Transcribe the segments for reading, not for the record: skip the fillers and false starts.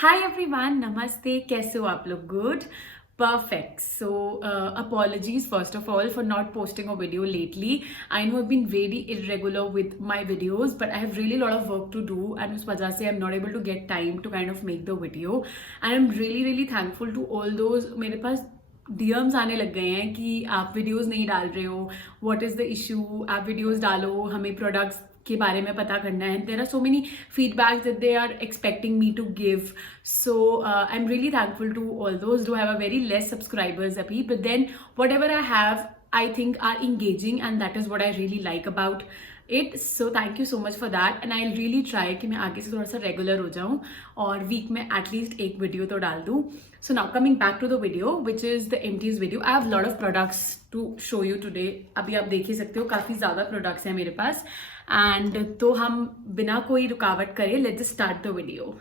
Hi everyone, नमस्ते। कैसे हो आप लोग? Good, perfect. So, apologies first of all for not posting a video lately. I know I've been very irregular with my videos, but I have really a lot of work to do, and उस वजह से I'm not able to get time to kind of make the video. And I'm really thankful to all those. मेरे पास DMs आने लग गए हैं कि आप वीडियोस नहीं डाल रहे हो, व्हाट इज़ द इशू, आप वीडियोस डालो, हमें प्रोडक्ट्स के बारे में पता करना है. There are so many feedbacks that they are expecting me to give. So I am really thankful to all those. Do have a very less subscribers अभी, but then whatever I have I think are engaging, and that is what I really like about it. So thank you so much for that, and I'll really try कि मैं आगे से थोड़ा सा regular हो जाऊँ और week में एटलीस्ट एक वीडियो तो डाल दूँ. So now coming back to the video, which is the empties video. I have a lot of products to show you today. अभी आप देख ही सकते हो काफ़ी ज़्यादा प्रोडक्ट्स हैं मेरे पास, एंड तो हम बिना कोई रुकावट करे let's just start the video.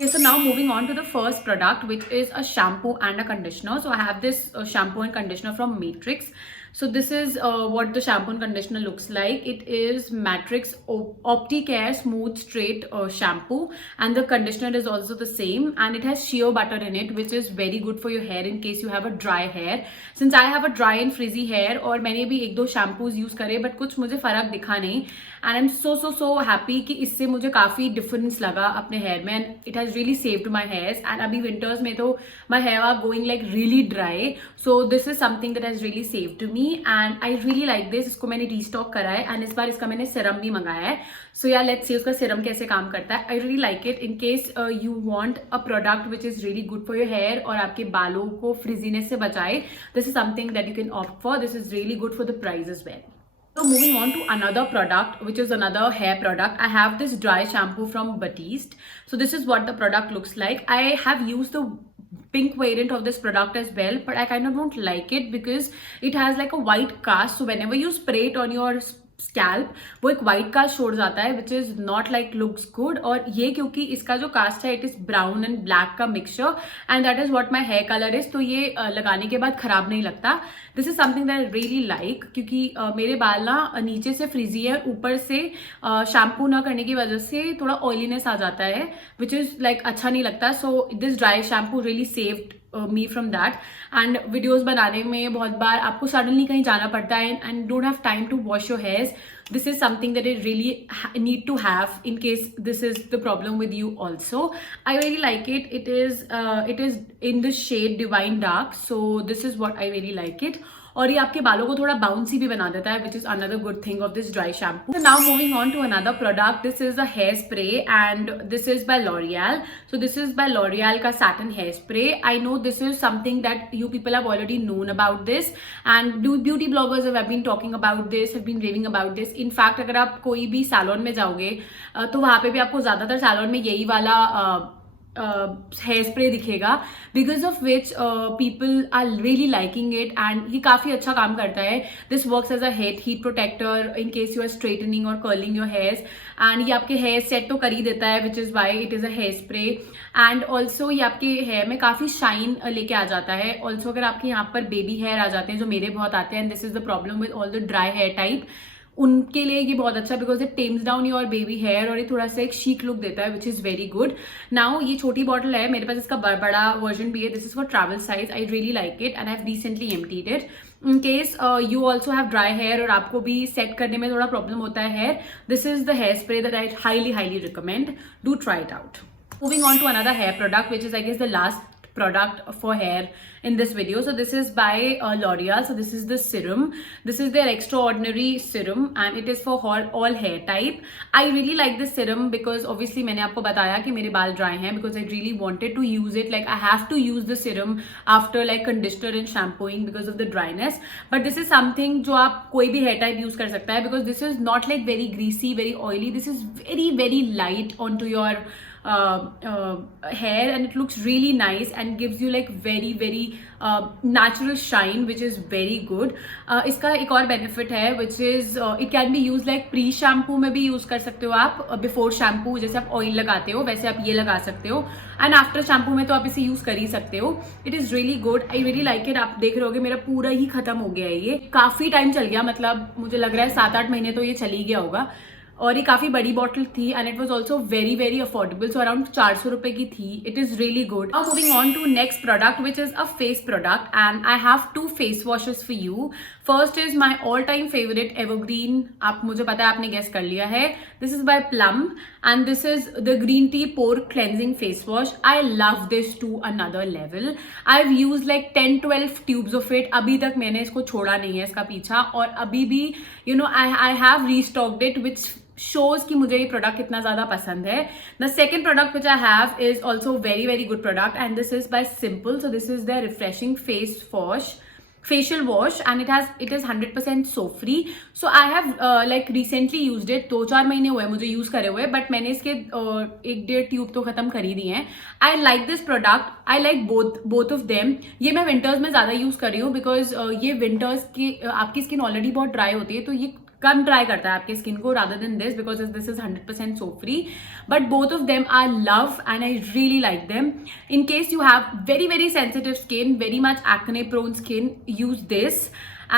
Okay, so now moving on to the first product, which is a shampoo and a conditioner. So I have this shampoo and conditioner from Matrix. So this is what the shampoo and conditioner looks like. It is Matrix Opticare Smooth Straight shampoo, and the conditioner is also the same, and it has shea butter in it, which is very good for your hair in case you have a dry hair. Since I have a dry and frizzy hair, और मैंने भी एक दो shampoos use करे, but कुछ मुझे फर्क दिखा नहीं, and I'm so happy कि इससे मुझे काफ़ी difference लगा अपने hair में, and it has really saved my hairs. And अभी winters में तो my hair are going like really dry, so this is something that has really saved me. And I really like this. इसको मैंने restock करा है, and इस बार इसका मैंने सीरम भी मंगाया है. सो या लेट्स सी उसका सीरम कैसे काम करता है. I really like it in case you want a product which is really good for your hair और आपके बालों को फ्रिजीनेस से बचाए. This is something that you can opt for. This is really good for the price as well. So moving on to another product, which is another hair product. I have this dry shampoo from Batiste. So this is what the product looks like. I have used the pink variant of this product as well, but I kind of don't like it because it has like a white cast. So whenever you spray it on your scalp वो एक white cast छोड़ जाता है, which is not like looks good. और ये क्योंकि इसका जो कास्ट है it is brown and black का mixture, and that is what my hair colour is. तो ये लगाने के बाद खराब नहीं लगता. This is something that I really like, क्योंकि मेरे बाल ना नीचे से फ्रीजी है, ऊपर से शैम्पू ना करने की वजह से थोड़ा ऑयलीनेस आ जाता है, विच इज लाइक अच्छा नहीं लगता. So this dry shampoo really saved me from that. And videos बनाने में बहुत बार आपको suddenly कहीं जाना पड़ता है and don't have time to wash your hairs. This is something that I really need to have in case this is the problem with you also. I really like it. It is in the shade Divine Dark. So this is what I really like it. और ये आपके बालों को थोड़ा bouncy भी बना देता है, which is another good thing of this dry shampoo. Now moving on to another product. This is a hair spray, and this is by L'Oreal. So this is by L'Oreal का satin hair spray. I know this is something that you people have already known about this, and beauty bloggers have been talking about this, have been raving about this. In fact अगर आप कोई भी salon में जाओगे तो वहाँ पे भी आपको ज्यादातर सैलून में यही वाला हेयर स्प्रे दिखेगा, because of which people are really liking it, and ये काफ़ी अच्छा काम करता है. This works as a heat protector in case you are straightening और कर्लिंग योर हेयर्स, एंड ये आपके हेयर सेट तो कर ही देता है, which is why it is a hair spray. And also ये आपके हेयर में काफ़ी शाइन लेके आ जाता है. ऑल्सो अगर आपके यहाँ पर बेबी हेयर आ जाते हैं, जो मेरे बहुत आते हैं, and this is the problem with all the dry hair type, उनके लिए ये बहुत अच्छा, because it tames down your baby hair और ये थोड़ा सा एक शीक लुक देता है, which is very good. Now ये छोटी बॉटल है मेरे पास, इसका बड़ा वर्जन भी है. This is for travel size. I really like it, and I have recently emptied it. In case you also have dry hair और आपको भी सेट करने में थोड़ा प्रॉब्लम होता है hair, this is the hair spray that I highly recommend. Do try it out. Moving on to another hair product, which is I guess the last product for hair in this video. So this is by L'Oreal. So this is the serum. This is their extraordinary serum, and it is for all hair type. I really like this serum because obviously मैंने आपको बताया कि मेरे बाल dry हैं, because I really wanted to use it. Like I have to use the serum after like conditioner and shampooing because of the dryness. But this is something जो आप कोई भी hair type use कर सकता है, because this is not like very greasy, very oily. This is very light onto your hair, and it looks really nice and gives you like very natural shine, which is very good. इसका एक और benefit है, which is it can be used like pre shampoo में भी use कर सकते हो आप. before shampoo जैसे आप oil लगाते हो वैसे आप ये लगा सकते हो, and after shampoo में तो आप इसे use कर ही सकते हो. It is really good. I really like it. आप देख रहे होगे मेरा पूरा ही खत्म हो गया है. ये काफी टाइम चल गया, मतलब मुझे लग रहा है 7-8 महीने तो ये चल ही गया होगा. और ये काफ़ी बड़ी बॉटल थी and it was also very very affordable, so around 400 रुपए की थी. It is really good. Now moving on to next product which is a face product and I have 2 face washes for you. First is my all time favourite evergreen, आप मुझे पता है आपने guess कर लिया है. This is by Plum and this is the green tea pore cleansing face wash. I love this to another level. I have use like 10-12 tubes of it. अभी तक मैंने इसको छोड़ा नहीं है इसका पीछा, और अभी भी you know I have restocked it which shows कि मुझे ये प्रोडक्ट कितना ज्यादा पसंद है. The second product which I have is also very very good product and this is by Simple. So this is the refreshing face wash, facial wash, and it is 100% soap free. So I have like recently used it. 2-4 महीने हुए मुझे use करे हुए, but मैंने इसके 1-1.5 tube तो खत्म कर ही दिए हैं. I like this product. I like both of them. ये मैं विंटर्स में ज्यादा यूज कर रही हूँ बिकॉज ये विंटर्स की आपकी स्किन ऑलरेडी बहुत ड्राई होती है, तो ये कम ड्राई करता है आपके स्किन को rather than this, because this is 100% soap free. But both of them I love and I really like them. In case you have very very sensitive skin, very much acne prone skin, use this.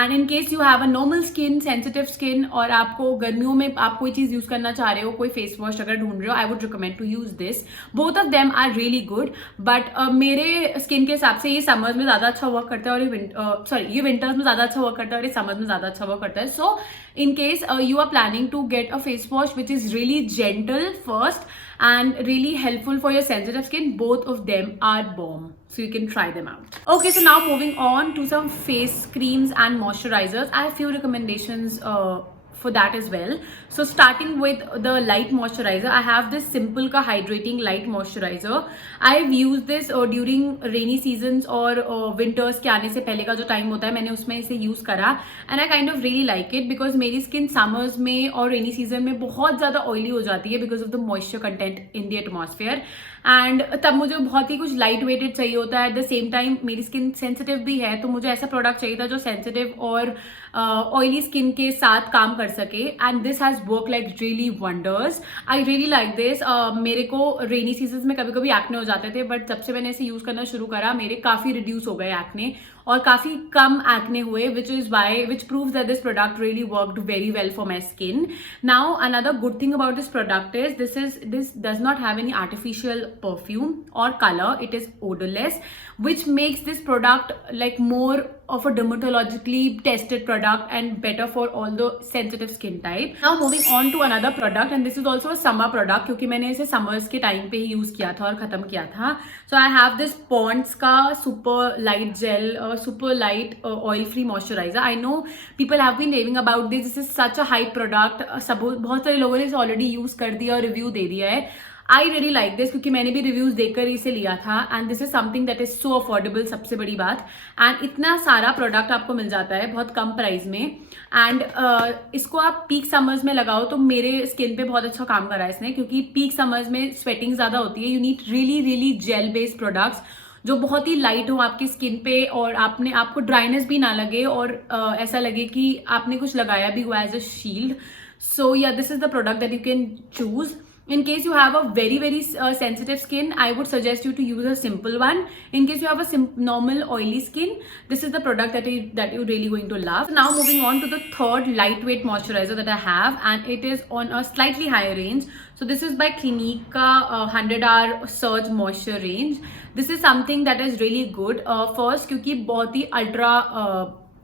And in case you have a normal skin, sensitive skin, और आपको गर्मियों में आप कोई चीज use करना चाह रहे हो, कोई फेस वॉश अगर ढूंढ रहे हो, I would recommend to use this. Both of them are really good, but मेरे स्किन के हिसाब से ये समर्स में ज्यादा अच्छा वर्क करता है और ये विंटर्स में ज्यादा अच्छा वर्क करता है और ये समर्स में ज्यादा अच्छा वर्क करता है. सो in case you are planning to get a face wash which is really gentle first and really helpful for your sensitive skin, both of them are bomb, so you can try them out. Okay, so now moving on to some face creams and moisturizers. I have few recommendations for that as well. So starting with the light moisturizer, I have this Simple का hydrating light moisturizer. I've used this during rainy seasons और winters के आने से पहले का जो time होता है, मैंने उसमें इसे यूज करा and I kind of really like it because मेरी स्किन summers में और rainy season में बहुत ज्यादा ऑयली हो जाती है because of the moisture content in the atmosphere. And तब मुझे बहुत ही कुछ लाइट वेटेड चाहिए होता है. एट द सेम टाइम मेरी स्किन सेंसिटिव भी है, तो मुझे ऐसा प्रोडक्ट चाहिए था जो सेंसिटिव और ऑयली स्किन के साथ काम कर सके, and this has work like really wonders. I really like this. मेरे को रेनी सीजन में कभी कभी एक्ने हो जाते थे, बट जब से मैंने इसे यूज करना शुरू करा मेरे काफी रिड्यूस हो गए एक्ने और काफी कम एक्ने हुए, which proves that this product really worked very well for my skin. Now another good thing about this product is this does not have any artificial perfume or color. It is odorless, which makes this product like more of a dermatologically tested product and better for all the sensitive skin type. Now moving on to another product, and this is also a summer product क्योंकि मैंने इसे summers के time पे ही use किया था और खत्म किया था. So I have this Pond's का super light gel, super light oil free moisturizer. I know people have been raving about this. This is such a hype product. बहुत सारे लोगों ने इसे ऑलरेडी यूज कर दिया और रिव्यू दे दिया है. आई रियली लाइक दिस क्योंकि मैंने भी रिव्यूज देखकर इसे लिया था, and this is something that is so affordable, सबसे बड़ी बात. एंड इतना सारा प्रोडक्ट आपको मिल जाता है बहुत कम प्राइस में, एंड इसको आप पीक समर्स में लगाओ तो मेरे स्किन पे बहुत अच्छा काम करा है इसने, क्योंकि पीक समर्स में स्वेटिंग ज्यादा होती है. You need really really gel based products जो बहुत ही लाइट हो आपकी स्किन पे और आपको ड्राइनेस भी ना लगे और ऐसा लगे कि आपने कुछ लगाया भी हुआ as a shield. So yeah this is the product that you can choose. In case you have a very very sensitive skin, I would suggest you to use a simple one. In case you have a normal oily skin, this is the product that you're really going to love. So now moving on to the third lightweight moisturizer that I have, and it is on a slightly higher range. So this is by Clinique का 100 hour surge moisture range. This is something that is really good. First क्योंकि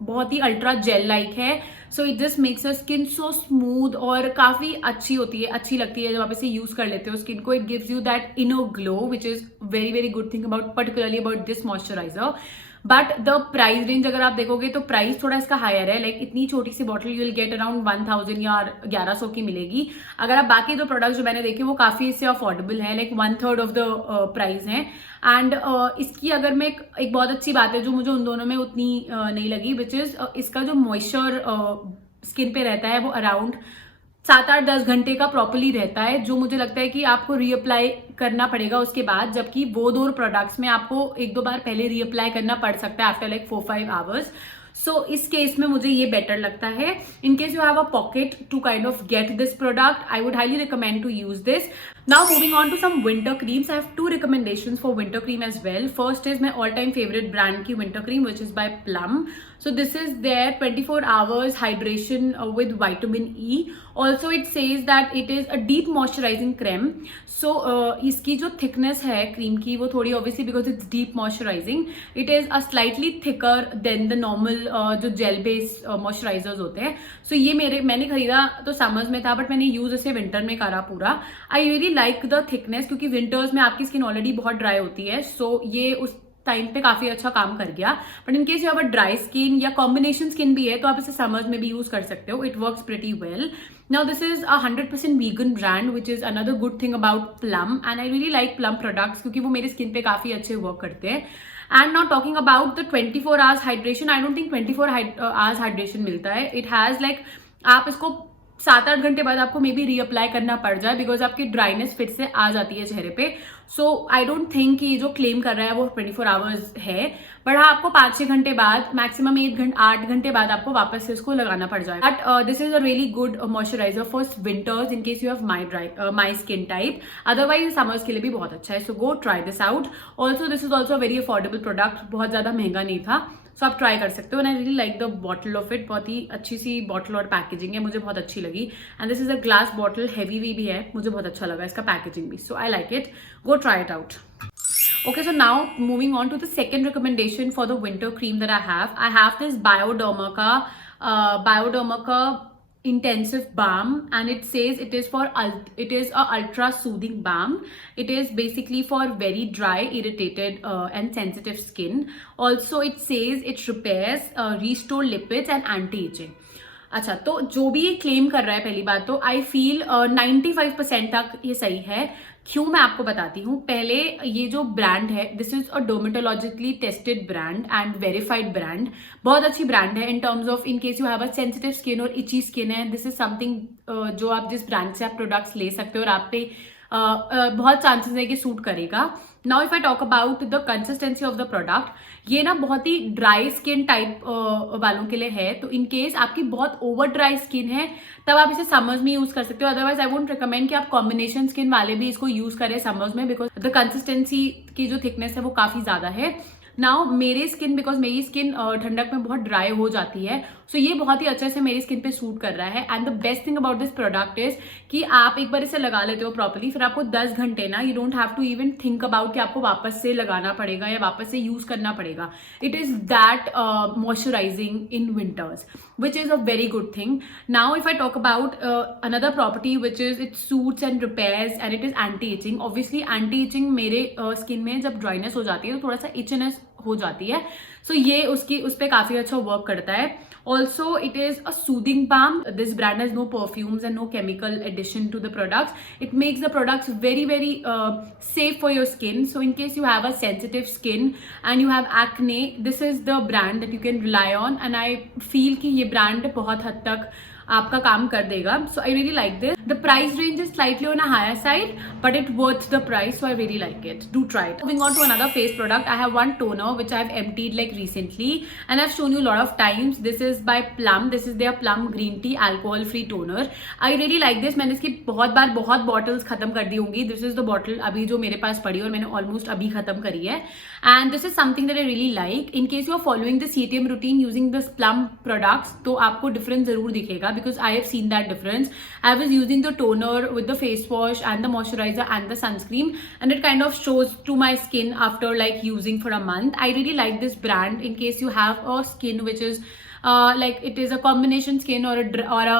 बहुत ही ultra gel like है, so it just makes your skin so smooth और काफी अच्छी होती है, अच्छी लगती है जब आप इसे यूज कर लेते हो स्किन को. It gives you that inner glow which is very very good thing about particularly about this moisturiser. But the price range अगर आप देखोगे तो प्राइस थोड़ा इसका हायर है. लाइक इतनी छोटी सी bottle you will get around 1000 या 1100 की मिलेगी. अगर आप बाकी दो प्रोडक्ट्स जो मैंने देखे वो काफी इससे अफोर्डेबल है, लाइक 1/3 ऑफ द प्राइस है. एंड इसकी अगर मैं एक बहुत अच्छी बात है जो मुझे उन दोनों में उतनी नहीं लगी, विच इज इसका जो मॉइस्चर स्किन पे रहता है वो अराउंड 7-8-10 घंटे का प्रॉपरली रहता है, जो मुझे लगता है कि आपको रीअप्लाई करना पड़ेगा उसके बाद, जबकि वो दो प्रोडक्ट्स में आपको 1-2 बार पहले रीअप्लाई करना पड़ सकता है आफ्टर लाइक 4-5 आवर्स. सो इस केस में मुझे ये बेटर लगता है. In case you have a pocket to kind of get this product, I would highly recommend to use this. Now moving on to some winter creams. I have 2 recommendations for winter cream as well. First is my all-time favorite brand की winter cream, which is by Plum. So this is their 24 hours hydration with vitamin E. Also it says that it is a deep moisturizing cream. So इसकी जो thickness है cream की वो थोड़ी obviously because it's deep moisturizing, it is a slightly thicker than the normal जो gel based moisturizers होते हैं. So ये मैंने खरीदा तो summers में था, but मैंने use इसे winter में करा पूरा. I really like the thickness क्योंकि विंटर्स में आपकी स्किन ऑलरेडी बहुत ड्राई होती है. सो ये उस टाइम पे काफी अच्छा काम कर गया. But in case you have a dry skin या कॉम्बिनेशन स्किन भी है तो आप इसे समर्स में भी यूज कर सकते हो. It works pretty well. Now this is a 100% vegan brand which is another good thing about plum, and I really like plum products क्योंकि वो मेरी स्किन पे काफी अच्छे वर्क करते हैं. And now talking about the 24 hours hydration, I don't think 24 hours hydration मिलता है. इट हैज लाइक आप इसको 7-8 घंटे बाद आपको मे बी रीअप्लाई करना पड़ जाए बिकॉज आपकी ड्राइनेस फिर से आ जाती है चेहरे पे. सो आई डोंट थिंक कि जो क्लेम कर रहा है वो 24 आवर्स है, बट हाँ आपको 5-6 घंटे बाद, मैक्सिमम 8 घंटे बाद आपको वापस से इसको लगाना पड़ जाए. But this is a really good moisturiser for winters in case you have my skin type. Otherwise summers के लिए भी बहुत अच्छा है. So go try this out. Also this is also very affordable product, बहुत ज्यादा महंगा नहीं था. सो आप ट्राई कर सकते हो. And I really like the bottle of it. बहुत ही अच्छी सी बॉटल और पैकेजिंग है, मुझे बहुत अच्छी लगी. And this is a glass bottle, heavy भी है, मुझे बहुत अच्छा लगा इसका पैकेजिंग भी. So I like it. Go try it out. Okay, so now moving on to the second recommendation for the winter cream that I have. I have this Bioderma intensive balm, and it says it is a ultra soothing balm. It is basically for very dry, irritated and sensitive skin. Also it says it repairs, restore lipids and anti-aging. अच्छा, तो जो भी ये claim कर रहा है, पहली बात तो आई फील 95% तक ये सही है. क्यों, मैं आपको बताती हूँ. पहले ये जो ब्रांड है, this is a dermatologically tested brand and verified brand. बहुत अच्छी ब्रांड है in terms of in case you have a sensitive skin और इची स्किन है. दिस इज समथिंग जो आप जिस ब्रांड से आप प्रोडक्ट्स ले सकते हो और आप पे बहुत चांसेस है कि सूट करेगा. Now if I talk about the consistency of the product, ये ना बहुत ही ड्राई स्किन टाइप वालों के लिए है. तो इन केस आपकी बहुत ओवर ड्राई स्किन है तब आप इसे समर्स में यूज कर सकते हो. अदरवाइज आई वोंट रिकमेंड कि आप कॉम्बिनेशन स्किन वाले भी इसको यूज करें समर्स में, बिकॉज द कंसिस्टेंसी की जो थिकनेस है वो काफी ज्यादा है. नाउ मेरी स्किन, बिकॉज मेरी स्किन ठंडक में बहुत ड्राई हो जाती है, सो ये बहुत ही अच्छे से मेरी स्किन पे सूट कर रहा है. And the best thing about this product is कि आप एक बार इसे लगा लेते हो प्रॉपर्ली, फिर आपको 10 घंटे ना, you don't have to even think about कि आपको वापस से लगाना पड़ेगा या वापस से यूज करना पड़ेगा. It is that moisturising in winters, which is a very good thing. Now if I talk about another property which is it soothes and repairs and it is anti-itching. Obviously anti-itching मेरे skin में जब dryness हो जाती है तो थोड़ा सा itchiness हो जाती है, so ये उस पे काफी अच्छा वर्क करता है. Also it is a soothing balm. This brand has no perfumes and no chemical addition to the products. It makes the products very safe for your skin. So in case you have a sensitive skin and you have acne, this is the brand that you can rely on. And I feel कि ये brand बहुत हद तक आपका काम कर देगा. So I really like this. The price range is slightly on a higher side, but it worth the price, so I really like it. Do try it. Moving on to another face product, I have one toner which I've emptied like recently and I've shown you a lot of times. This is by Plum. This is their Plum Green Tea Alcohol Free Toner. I really like this. मैंने इसकी बहुत bottles खत्म कर दी होंगी. This is the bottle अभी जो मेरे पास पड़ी और मैंने almost अभी खत्म करी है. And this is something that I really like. In case you are following the CTM routine using this Plum products, तो आपको difference जरूर दिखेगा, because I have seen that difference. I was using the toner with the face wash and the moisturizer and the sunscreen, and it kind of shows to my skin after like using for a month. I really like this brand. In case you have a skin which is like it is a combination skin or a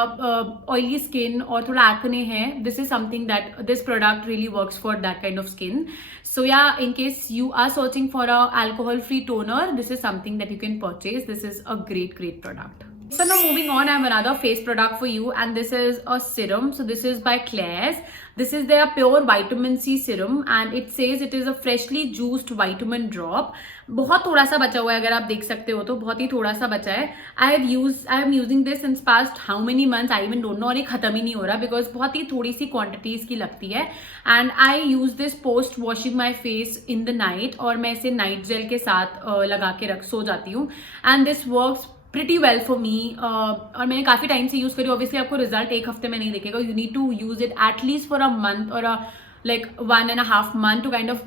oily skin or thoda acne hai, this is something that this product really works for that kind of skin. So yeah, in case you are searching for a alcohol free toner, this is something that you can purchase. This is a great product. So now moving on, I have another face product for you, and this is a serum. So this is by Klairs. This is their pure vitamin C serum and it says it is a freshly juiced vitamin drop. बहुत थोड़ा सा बचा हुआ है, अगर आप देख सकते हो तो बहुत ही थोड़ा सा बचा है. I am using this since past how many months I even don't know, और ये खत्म ही नहीं हो रहा बिकॉज बहुत ही थोड़ी सी क्वांटिटी इसकी लगती है. And I use this post washing my face in the night, और मैं इसे नाइट जेल के साथ लगा के सो जाती हूँ. And this works pretty well for me, और मैंने काफ़ी टाइम से यूज़ करी. ऑब्वियसली आपको रिजल्ट एक हफ्ते में नहीं दिखेगा. You need to use it at least for a month और like 1.5 months to kind of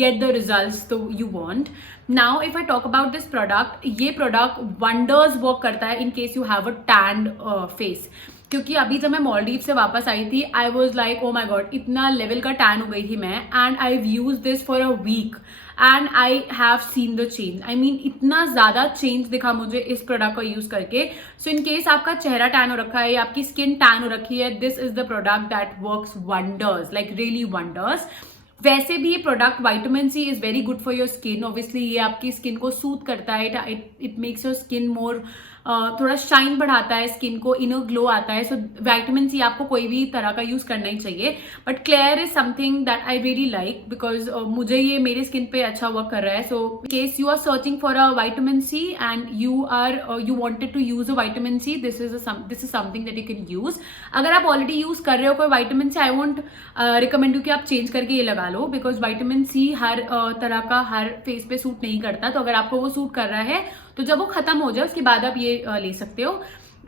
get the results तो you want. Now if I talk about this product, ये product wonders work करता है in case you have a tanned face. क्योंकि अभी जब मैं Maldive से वापस आई थी, I was like oh my god, इतना लेवल का टैन हो गई थी मैं, and I use this for a week and I have seen the change. I mean इतना ज्यादा चेंज दिखा मुझे इस प्रोडक्ट को यूज करके. सो इन केस आपका चेहरा टैन हो रखा है या आपकी स्किन टैन हो रखी है, this is the product that works wonders, like really wonders. वैसे भी ये product vitamin C is very good for your skin. Obviously ये आपकी स्किन को सूट करता है, it makes your skin more, थोड़ा शाइन बढ़ाता है स्किन को, इनर ग्लो आता है. सो विटामिन सी आपको कोई भी तरह का यूज करना ही चाहिए. But Klairs is something that I really like because मुझे ये मेरे स्किन पे अच्छा वर्क कर रहा है. So case you are searching for a vitamin C and you wanted to use a vitamin C, this is something that you can use. अगर आप ऑलरेडी यूज कर रहे हो कोई vitamin C, I won't recommend you कि आप change करके ये लगा लो, बिकॉज विटामिन सी हर तरह का हर फेस पे सूट नहीं करता. तो अगर आपको वो सूट कर रहा है तो जब वो खत्म हो जाए उसके बाद आप ये ले सकते हो.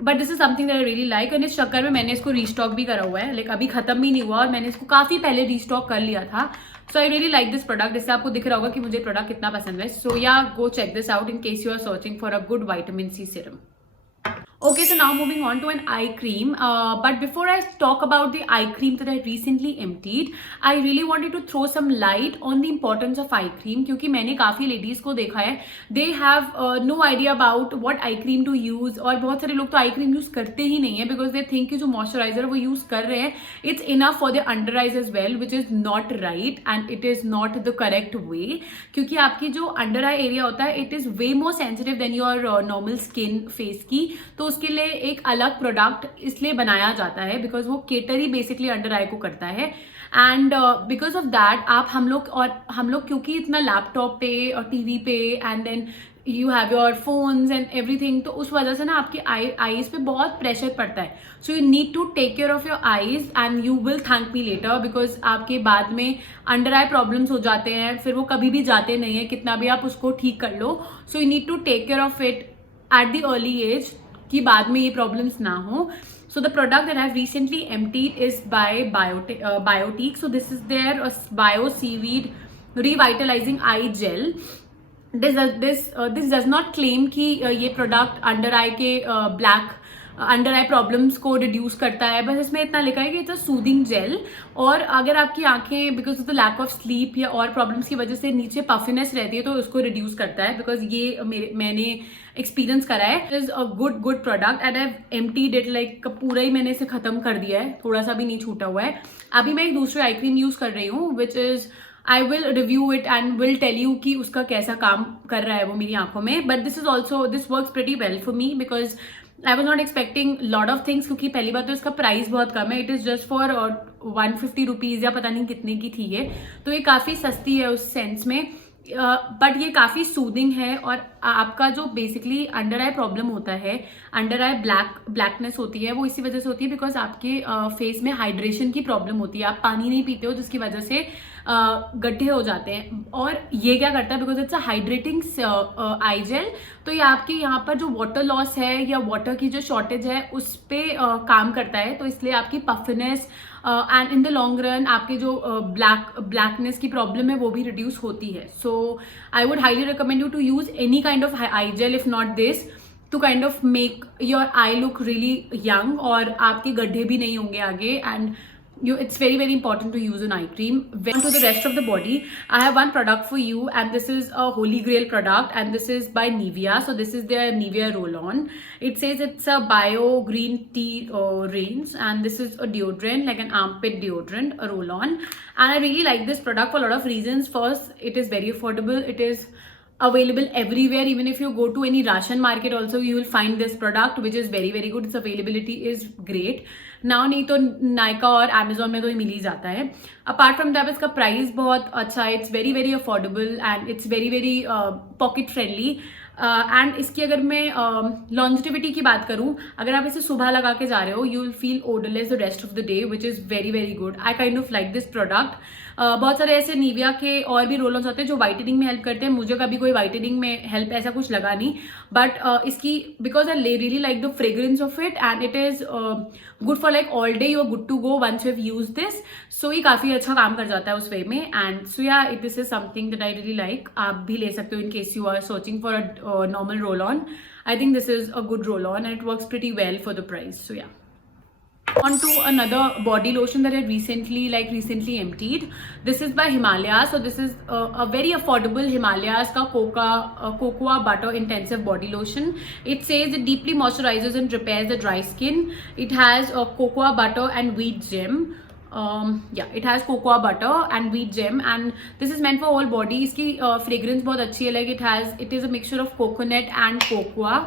But this is something that I really like. And इस चक्कर में मैंने इसको रीस्टॉक भी करा हुआ है, लाइक अभी खत्म भी नहीं हुआ और मैंने इसको काफी पहले रीस्टॉक कर लिया था. So I really like this product. इससे आपको दिख रहा होगा कि मुझे प्रोडक्ट कितना पसंद है. So yeah go check this out in case you are searching for a good vitamin C serum. Okay, so now moving on to an eye cream. But before I talk about the eye cream that I recently emptied, I really wanted to throw some light on the importance of eye cream. क्योंकि मैंने काफ़ी ladies को देखा है, they have no idea about what eye cream to use. और बहुत सारे लोग तो eye cream use करते ही नहीं है because they think कि जो moisturizer वो use कर रहे हैं it's enough for their under eyes as well, which is not right and it is not the correct way. क्योंकि आपकी जो under eye area होता है it is way more sensitive than your normal skin face की. तो उसके लिए एक अलग प्रोडक्ट इसलिए बनाया जाता है बिकॉज वो केटर ही बेसिकली अंडर आई को करता है. एंड बिकॉज ऑफ दैट हम लोग क्योंकि इतना लैपटॉप पे और टीवी पे and then you have your phones and everything, तो उस वजह से ना आपकी आईज पे बहुत प्रेशर पड़ता है. So you need to take care of your eyes and you will thank me later because आपके बाद में अंडर आई प्रॉब्लम्स हो जाते हैं, फिर वो कभी भी जाते नहीं है कितना भी आप उसको ठीक कर लो. So you need to take care of it at the early age कि बाद में ये प्रॉब्लम्स ना हो. So the product that I've recently emptied is by Biotique. So this is their Bio Seaweed Revitalizing Eye Gel. This does not claim कि ये product under eye के black under आई problems को रिड्यूस करता है, बस इसमें इतना लिखा है कि इट्स अ सूदिंग जेल. और अगर आपकी आंखें because of the lack of sleep या और प्रॉब्लम्स की वजह से नीचे पफिनेस रहती है तो उसको रिड्यूस करता है, बिकॉज ये मैंने एक्सपीरियंस करा है. It is a good product and I emptied it, like पूरा ही मैंने इसे खत्म कर दिया है, थोड़ा सा भी नहीं छूटा हुआ है. अभी मैं एक दूसरी आई क्रीम यूज कर रही हूँ which is I will review it and will tell you कि उसका कैसा काम कर रहा है वो मेरी आंखों में. But this works pretty well for me because I was not expecting lot of things, क्योंकि पहली बात तो इसका प्राइस बहुत कम है. It is just for 150 rupees या पता नहीं कितने की थी ये, तो ये काफ़ी सस्ती है उस सेंस में. बट ये काफ़ी सूदिंग है और आपका जो बेसिकली अंडर आई प्रॉब्लम होता है, अंडर आई ब्लैकनेस होती है, वो इसी वजह से होती है बिकॉज आपके फेस में हाइड्रेशन की प्रॉब्लम होती है. आप पानी नहीं पीते हो जिसकी वजह से गड्ढे हो जाते हैं. और ये क्या करता है because it's a hydrating eye gel, तो ये आपके यहाँ पर जो वाटर लॉस है या वाटर की जो शॉर्टेज है उस पर काम करता है. तो इसलिए आपकी puffiness and in the long run आपके जो ब्लैकनेस की प्रॉब्लम है वो भी रिड्यूस होती है. So I would highly recommend you to use any kind of eye gel if not this to kind of make your eye look really young, और आपके गड्ढे भी नहीं होंगे आगे. And it's very important to use an eye cream. When to the rest of the body, I have one product for you and this is a holy grail product and this is by Nivea. So this is their Nivea roll-on. It says it's a bio green tea range and this is a deodorant, like an armpit deodorant, a roll-on. And I really like this product for a lot of reasons. First, it is very affordable. It is available everywhere. Even if you go to any ration market also, you will find this product, which is very good. Its availability is great. Now नहीं तो नायका और Amazon में तो ये मिल ही जाता है. Apart from that इसका price बहुत अच्छा है. It's very affordable and it's very pocket friendly. And इसकी अगर मैं लॉन्जिटिविटी की बात करूं, अगर आप इसे सुबह लगा के जा रहे हो, you will feel odourless the rest of the day, which is very very good. I kind of like this product. बहुत सारे ऐसे निविया के और भी रोल ऑन्स होते हैं जो वाइटनिंग में हेल्प करते हैं. मुझे कभी कोई वाइटनिंग में हेल्प ऐसा कुछ लगा नहीं, बट इसकी because I really like the fragrance of it and it is good for like all day. You are good to go once you have use this. सो ये काफी अच्छा काम कर जाता है उस वे में. And so yeah this is something that I really like. आप भी ले सकते हो in case you are searching for a normal roll on. I think this is a good roll on and it works pretty well for the price. So yeah. On to another body lotion that I recently emptied. This is by Himalayas. So this is a very affordable Himalayas ka cocoa butter intensive body lotion. It says it deeply moisturizes and repairs the dry skin. It has cocoa butter and wheat gem. It has cocoa butter and wheat gem and this is meant for all body. इसकी fragrance बहुत अच्छी है. Like it is a mixture of coconut and cocoa.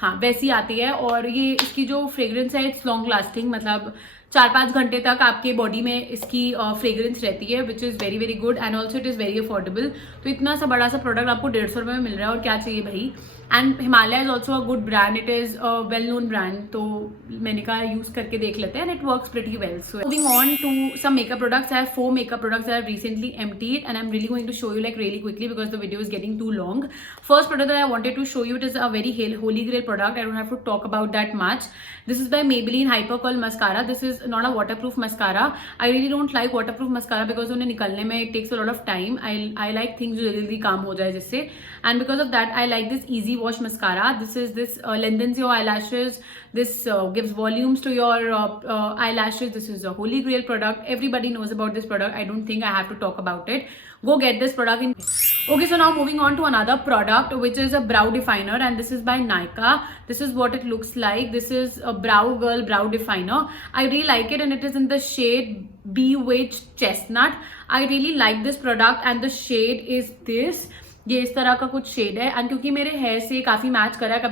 हाँ, वैसी आती है. और ये इसकी जो फ्रेग्रेंस है इट्स लॉन्ग लास्टिंग, मतलब 4-5 घंटे तक आपके बॉडी में इसकी फ्रेग्रेंस रहती है, which is very very good. And also it is very affordable. तो इतना सा बड़ा सा प्रोडक्ट आपको 150 रुपये में मिल रहा है और क्या चाहिए भाई. And Himalaya is also a good brand. It is a well known brand. तो मैंने कहा यूज़ करके देख लेते हैं and it works pretty well. So moving on to some makeup products. I have 4 makeup products that I have recently emptied and I'm really going to show you like really quickly because the video is getting too long. First product that I wanted to show you, it is a very holy grail product. I don't have to talk about that much. This is by Maybelline Hyper Curl Mascara. This is not a waterproof mascara. I really don't like waterproof mascara because उन्हें निकलने में it takes a lot of time. I like things जो जल्दी काम हो जाए जिससे. And because of that, I like this Easy Wash Mascara. This lengthens your eyelashes. This gives volumes to your eyelashes. This is a holy grail product. Everybody knows about this product. I don't think I have to talk about it. Go get this product. Okay, so now moving on to another product, which is a brow definer, and this is by Nykaa. This is what it looks like. This is a Brow Girl brow definer. I really like it, and it is in the shade Bewitched Chestnut. I really like this product, and the shade is this. ये इस तरह का कुछ shade है. And क्योंकि मेरे hair से काफी मैच कर रहा है,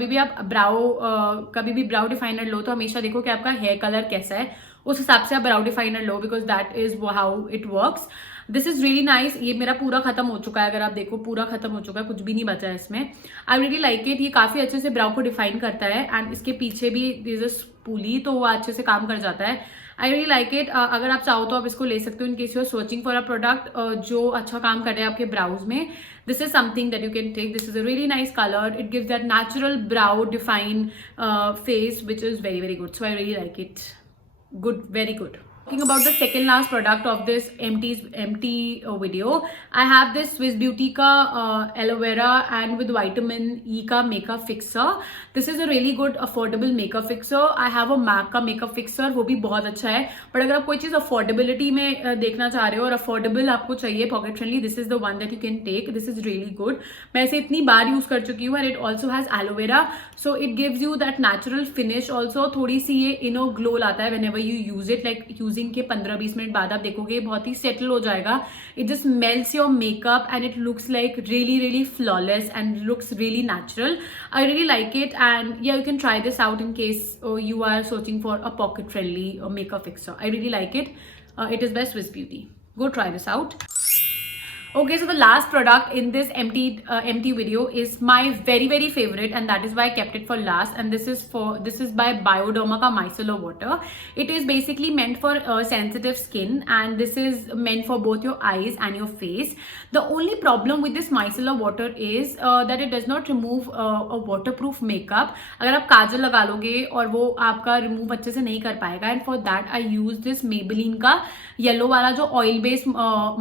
कभी भी ब्राउ डिफाइनर लो तो हमेशा देखो कि आपका हेयर कलर कैसा है, उस हिसाब से आप ब्राउ डिफाइनर लो because that is how it works. This is really nice. ये मेरा पूरा खत्म हो चुका है. अगर आप देखो पूरा खत्म हो चुका है, कुछ भी नहीं बचा है इसमें. आई रियली लाइक इट. ये काफी अच्छे से ब्राउ को डिफाइन करता है एंड इसके पीछे भी दिस इज स्पूली, तो वो अच्छे से काम कर जाता है. I really like it. अगर आप चाहो तो आप इसको ले सकते हो in case you are searching for a product जो अच्छा काम कर रहा है आपके ब्राउज में. This is something that you can take. This is a really nice color. It gives that natural brow define face, which is very very good. So I really like it. Good, very good. Talking about the second last product of this empty video, I have this Swiss Beauty का aloe vera and with vitamin E का makeup fixer. This is a really good affordable makeup fixer. I have a MAC का makeup fixer, वो भी बहुत अच्छा है. but अगर आप कोई चीज़ affordability में देखना चाह रहे हो और affordable आपको चाहिए pocket friendly, this is the one that you can take. This is really good. मैं इसे इतनी बार यूज कर चुकी हूँ and it also has aloe vera, so it gives you that natural finish also. थोड़ी सी ये inner glow लाता है whenever you use it. like using के 15-20 मिनट बाद आप देखोगे बहुत ही सेटल हो जाएगा. It just melts your makeup and it looks like really really flawless and looks really natural. I really like it and yeah you can try this out in case you are searching for a pocket friendly makeup fixer. I really like it. It is by Swiss Beauty. Go try this out. Okay, so the last product in this empty video is my very very favorite and that is why I kept it for last. And this is by Bioderma ka micellar water. It is basically meant for sensitive skin and this is meant for both your eyes and your face. The only problem with this micellar water is that it does not remove a waterproof makeup. अगर आप काजल लगा लोगे और वो आपका remove अच्छे से नहीं कर पाएगा. And for that I use this Maybelline का येलो वाला जो ऑयल बेस्ड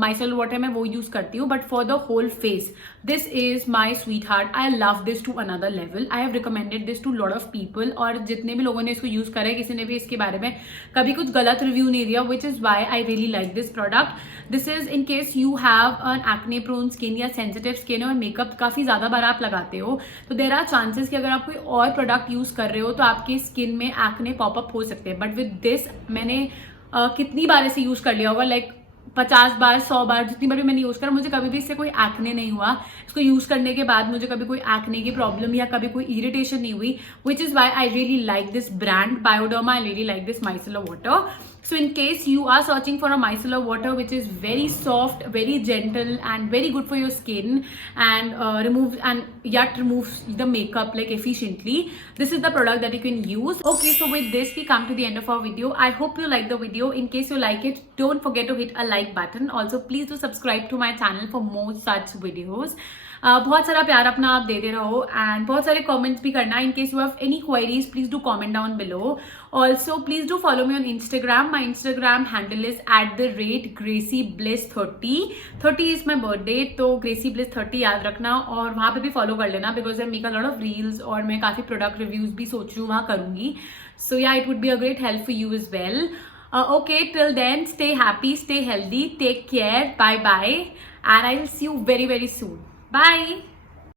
micellar water मैं वो यूज करती हूँ. But for the whole face this is my sweetheart. I love this to another level. I have recommended this to lot of people और जितने भी लोगों ने इसको यूज करा है किसी ने भी इसके बारे में कभी कुछ गलत रिव्यू नहीं दिया, which is why I really like this product. This is in case you have an acne prone skin या सेंसिटिव स्किन और मेकअप काफी ज्यादा बार आप लगाते हो तो देर आर चांसेस कि अगर आप कोई और प्रोडक्ट यूज कर रहे हो तो आपकी स्किन में एक्ने पॉपअप हो सकते हैं. बट विद दिस मैंने कितनी बार इसे यूज कर लिया होगा, लाइक 50 बार 100 बार जितनी बार भी मैंने यूज करा मुझे कभी भी इससे कोई एक्ने नहीं हुआ. इसको यूज करने के बाद मुझे कभी कोई एक्ने की प्रॉब्लम या कभी कोई इरिटेशन नहीं हुई, which is why I really like this brand Bioderma. I really like this micellar water. So in case you are searching for a micellar water which is very soft, very gentle and very good for your skin and removes the makeup like efficiently, this is the product that you can use. Okay, so with this we come to the end of our video. I hope you like the video. In case you like it, don't forget to hit a like button. Also please do subscribe to my channel for more such videos. बहुत सारा प्यार अपना आप देते रहो and बहुत सारे comments भी करना. इन case you have any queries please do comment down below. Also please do follow me on Instagram. My Instagram handle is @GracieBliss30. 30 is my birthday, तो GracieBliss30 याद रखना और वहाँ पे भी फॉलो कर लेना because I make a lot of reels और मैं काफ़ी प्रोडक्ट रिव्यूज भी सोच रही हूँ वहाँ करूँगी. सो या it would be a great help for you is well. Okay, till then, stay happy, stay healthy, take care, bye bye, and I will see you very, very soon. Bye.